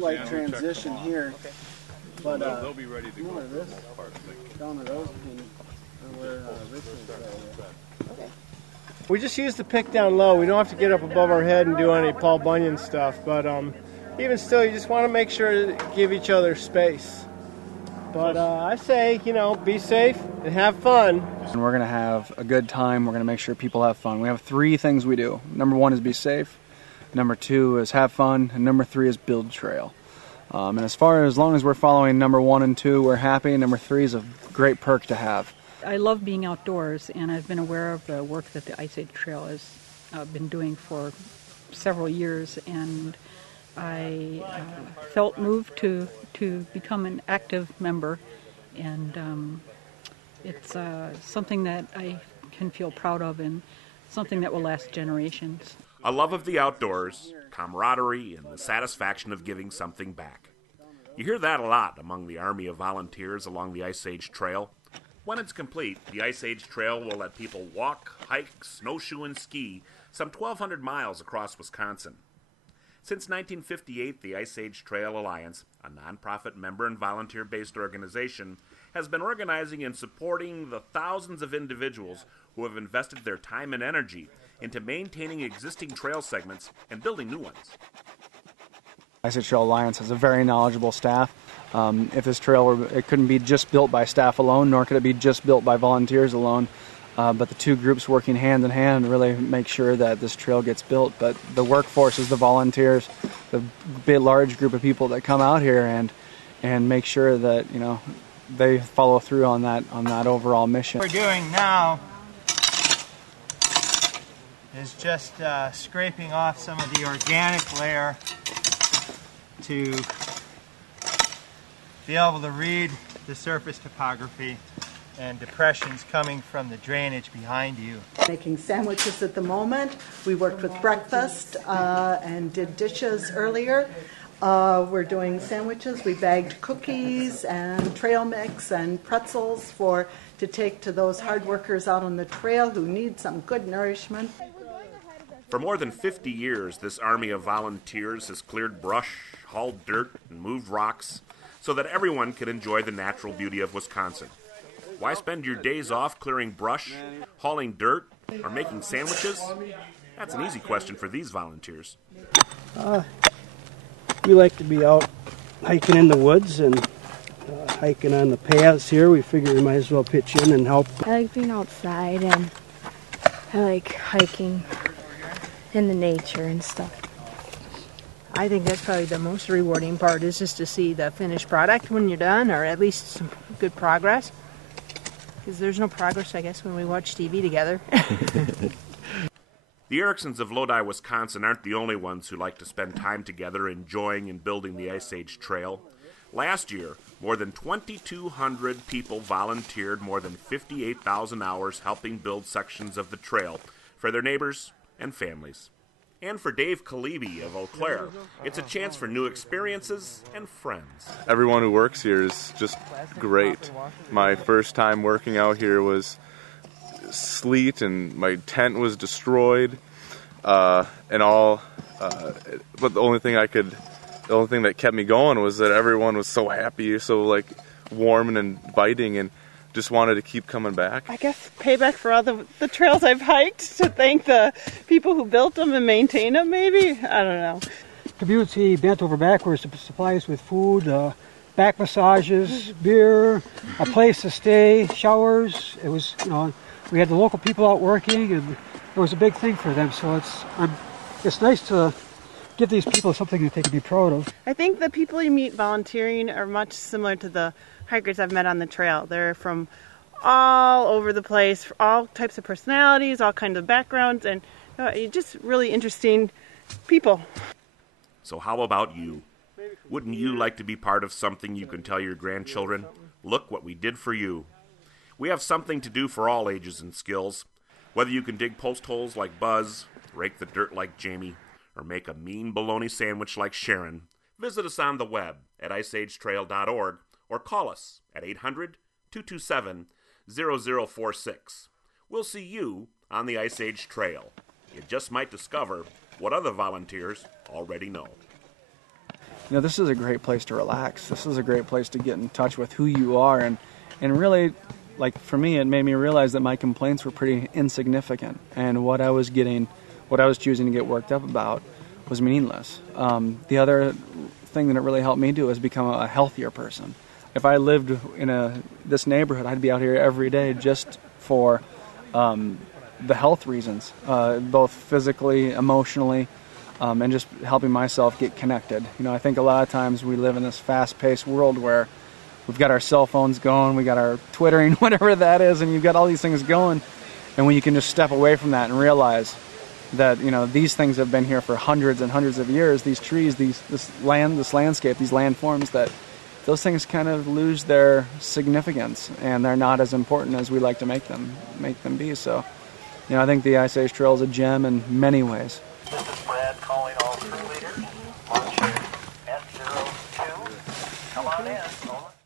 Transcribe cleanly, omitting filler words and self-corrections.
slight transition here, but they'll be ready to go. This down to those pins, where Richard's okay. We just use the pick down low. We don't have to get up above our head and do any Paul Bunyan stuff, but even still, you just want to make sure to give each other space. But I say, be safe and have fun. And we're going to have a good time. We're going to make sure people have fun. We have 3 things we do. Number 1 is be safe. Number 2 is have fun. And number 3 is build trail. And as long as we're following number 1 and 2, we're happy. Number 3 is a great perk to have. I love being outdoors, and I've been aware of the work that the Ice Age Trail has been doing for several years, and I felt moved to become an active member, and it's something that I can feel proud of and something that will last generations. A love of the outdoors, camaraderie, and the satisfaction of giving something back. You hear that a lot among the army of volunteers along the Ice Age Trail. When it's complete, the Ice Age Trail will let people walk, hike, snowshoe, and ski some 1,200 miles across Wisconsin. Since 1958, the Ice Age Trail Alliance, a nonprofit member and volunteer-based organization, has been organizing and supporting the thousands of individuals who have invested their time and energy into maintaining existing trail segments and building new ones. Ice Age Trail Alliance has a very knowledgeable staff. If this trail it couldn't be just built by staff alone, nor could it be just built by volunteers alone. But the 2 groups working hand in hand really make sure that this trail gets built. But the workforce is the volunteers, the big, large group of people that come out here and make sure that they follow through on that overall mission. What we're doing now is just scraping off some of the organic layer to be able to read the surface topography and depressions coming from the drainage behind you. Making sandwiches at the moment. We worked with breakfast and did dishes earlier. We're doing sandwiches. We bagged cookies and trail mix and pretzels to take to those hard workers out on the trail who need some good nourishment. For more than 50 years, this army of volunteers has cleared brush, hauled dirt, and moved rocks so that everyone can enjoy the natural beauty of Wisconsin. Why spend your days off clearing brush, hauling dirt, or making sandwiches? That's an easy question for these volunteers. We like to be out hiking in the woods and hiking on the paths here. We figure we might as well pitch in and help. I like being outside, and I like hiking in the nature and stuff. I think that's probably the most rewarding part, is just to see the finished product when you're done, or at least some good progress. Because there's no progress, I guess, when we watch TV together. The Ericksons of Lodi, Wisconsin aren't the only ones who like to spend time together enjoying and building the Ice Age Trail. Last year, more than 2,200 people volunteered more than 58,000 hours helping build sections of the trail for their neighbors and families. And for Dave Kalibi of Eau Claire, it's a chance for new experiences and friends. Everyone who works here is just great. My first time working out here was sleet and my tent was destroyed and all. But the only thing that kept me going was that everyone was so happy, so warm and inviting, and just wanted to keep coming back. I guess payback for all the trails I've hiked, to thank the people who built them and maintain them, maybe? I don't know. Community bent over backwards to supply us with food, back massages, beer, a place to stay, showers. It was, we had the local people out working, and it was a big thing for them. So it's nice to give these people something that they can be proud of. I think the people you meet volunteering are much similar to the hikers I've met on the trail. They're from all over the place, all types of personalities, all kinds of backgrounds, and just really interesting people. So how about you? Wouldn't you like to be part of something you can tell your grandchildren? Look what we did for you. We have something to do for all ages and skills. Whether you can dig post holes like Buzz, rake the dirt like Jamie, or make a mean bologna sandwich like Sharon, visit us on the web at iceagetrail.org or call us at 800-227-0046. We'll see you on the Ice Age Trail. You just might discover what other volunteers already know. you know, this is a great place to relax. This is a great place to get in touch with who you are, and really, like for me, it made me realize that my complaints were pretty insignificant, and what I was choosing to get worked up about was meaningless. The other thing that it really helped me do is become a healthier person. If I lived in this neighborhood, I'd be out here every day just for the health reasons, both physically, emotionally, and just helping myself get connected. You know, I think a lot of times we live in this fast-paced world where we've got our cell phones going, we got our Twittering, whatever that is, and you've got all these things going. And when you can just step away from that and realize that, you know, these things have been here for hundreds and hundreds of years, these trees, this landscape, these landforms, that those things kind of lose their significance, and they're not as important as we like to make them be. So, you know, I think the Ice Age Trail is a gem in many ways. This is Brad calling all crew leaders. Launch S02. Come on in. Over.